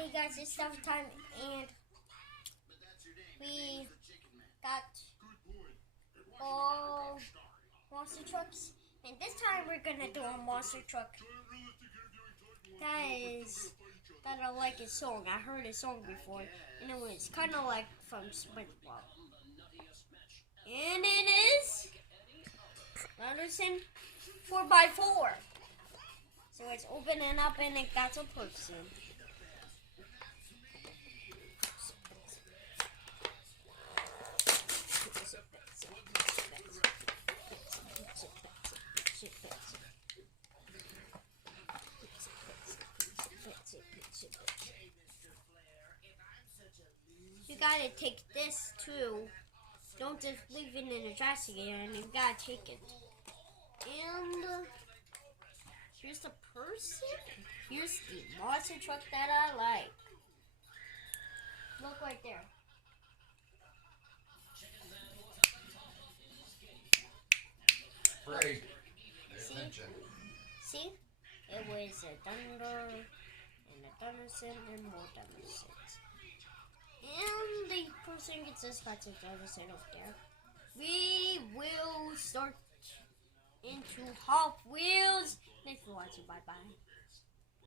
Hey guys, it's stuff time, and we got all monster trucks, and this time we're gonna do a monster truck that I like his song. I heard his song before, and it was kind of like from SpongeBob, and it is Anderson 4x4. So it's opening up, and it got a person. You gotta take this too. Don't just leave it in the trash again. You gotta take it. And here's the person. Here's the monster truck that I like. Look right there. Break. See? It was a thunder and a thunderson and more thundersons. And the person gets this got to the other side of there. We will start into Hot Wheels. Thanks for watching. Bye bye.